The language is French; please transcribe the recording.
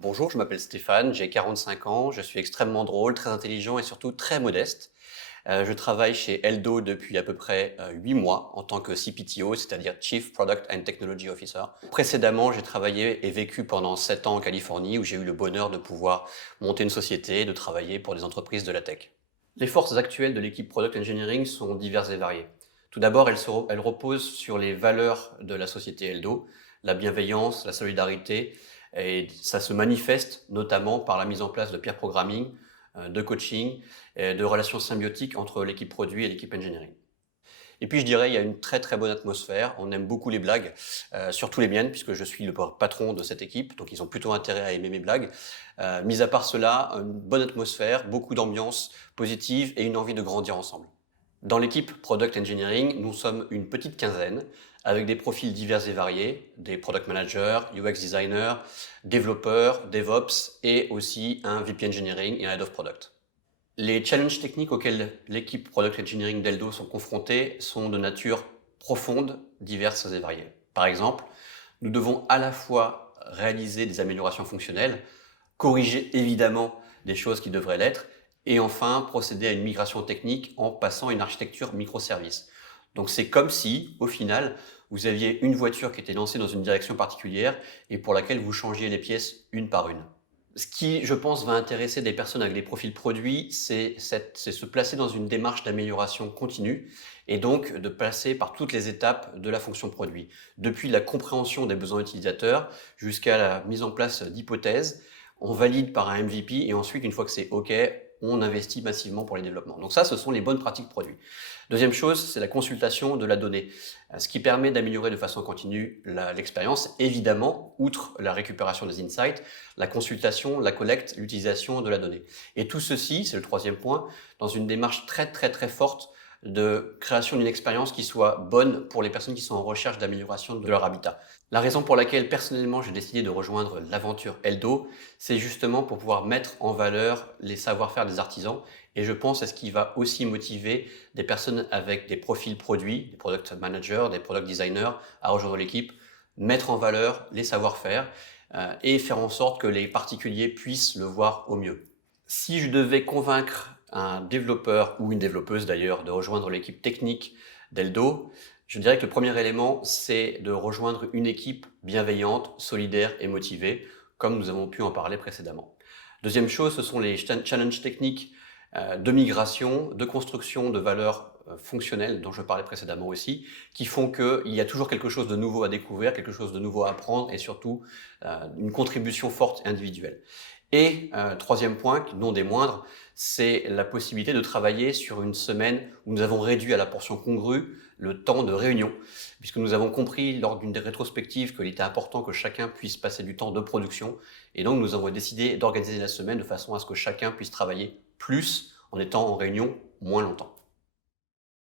Bonjour, je m'appelle Stéphane, j'ai 45 ans, je suis extrêmement drôle, très intelligent et surtout très modeste. Je travaille chez Eldo depuis à peu près 8 mois en tant que CPTO, c'est-à-dire Chief Product and Technology Officer. Précédemment, j'ai travaillé et vécu pendant 7 ans en Californie où j'ai eu le bonheur de pouvoir monter une société, de travailler pour des entreprises de la tech. Les forces actuelles de l'équipe Product Engineering sont diverses et variées. Tout d'abord, elles reposent sur les valeurs de la société Eldo, la bienveillance, la solidarité, et ça se manifeste notamment par la mise en place de peer programming, de coaching, et de relations symbiotiques entre l'équipe produit et l'équipe engineering. Et puis je dirais, il y a une très très bonne atmosphère. On aime beaucoup les blagues, surtout les miennes, puisque je suis le patron de cette équipe, donc ils ont plutôt intérêt à aimer mes blagues. Mis à part cela, une bonne atmosphère, beaucoup d'ambiance positive et une envie de grandir ensemble. Dans l'équipe Product Engineering, nous sommes une petite quinzaine, avec des profils divers et variés, des product managers, UX designers, développeurs, DevOps et aussi un VP Engineering et un Head of Product. Les challenges techniques auxquels l'équipe Product Engineering d'Eldo sont confrontés sont de nature profonde, diverses et variées. Par exemple, nous devons à la fois réaliser des améliorations fonctionnelles, corriger évidemment des choses qui devraient l'être, et enfin procéder à une migration technique en passant à une architecture microservice. Donc c'est comme si, au final, vous aviez une voiture qui était lancée dans une direction particulière et pour laquelle vous changiez les pièces une par une. Ce qui, je pense, va intéresser des personnes avec des profils produits, c'est se placer dans une démarche d'amélioration continue et donc de passer par toutes les étapes de la fonction produit, depuis la compréhension des besoins utilisateurs jusqu'à la mise en place d'hypothèses. On valide par un MVP et ensuite, une fois que c'est OK, on investit massivement pour les développements. Donc ça, ce sont les bonnes pratiques produits. Deuxième chose, c'est la consultation de la donnée, ce qui permet d'améliorer de façon continue l'expérience, évidemment, outre la récupération des insights, la consultation, la collecte, l'utilisation de la donnée. Et tout ceci, c'est le troisième point, dans une démarche très très très forte de création d'une expérience qui soit bonne pour les personnes qui sont en recherche d'amélioration de leur habitat. La raison pour laquelle personnellement j'ai décidé de rejoindre l'aventure Eldo, c'est justement pour pouvoir mettre en valeur les savoir-faire des artisans et je pense à ce qui va aussi motiver des personnes avec des profils produits, des product managers, des product designers à rejoindre l'équipe, mettre en valeur les savoir-faire et faire en sorte que les particuliers puissent le voir au mieux. Si je devais convaincre un développeur ou une développeuse d'ailleurs de rejoindre l'équipe technique d'Eldo, je dirais que le premier élément, c'est de rejoindre une équipe bienveillante, solidaire et motivée, comme nous avons pu en parler précédemment. Deuxième chose, ce sont les challenges techniques de migration, de construction de valeurs fonctionnelles dont je parlais précédemment aussi, qui font qu'il y a toujours quelque chose de nouveau à découvrir, quelque chose de nouveau à apprendre et surtout une contribution forte et individuelle. Et troisième point, non des moindres, c'est la possibilité de travailler sur une semaine où nous avons réduit à la portion congrue le temps de réunion, puisque nous avons compris lors d'une des rétrospectives qu'il était important que chacun puisse passer du temps de production, et donc nous avons décidé d'organiser la semaine de façon à ce que chacun puisse travailler plus en étant en réunion moins longtemps.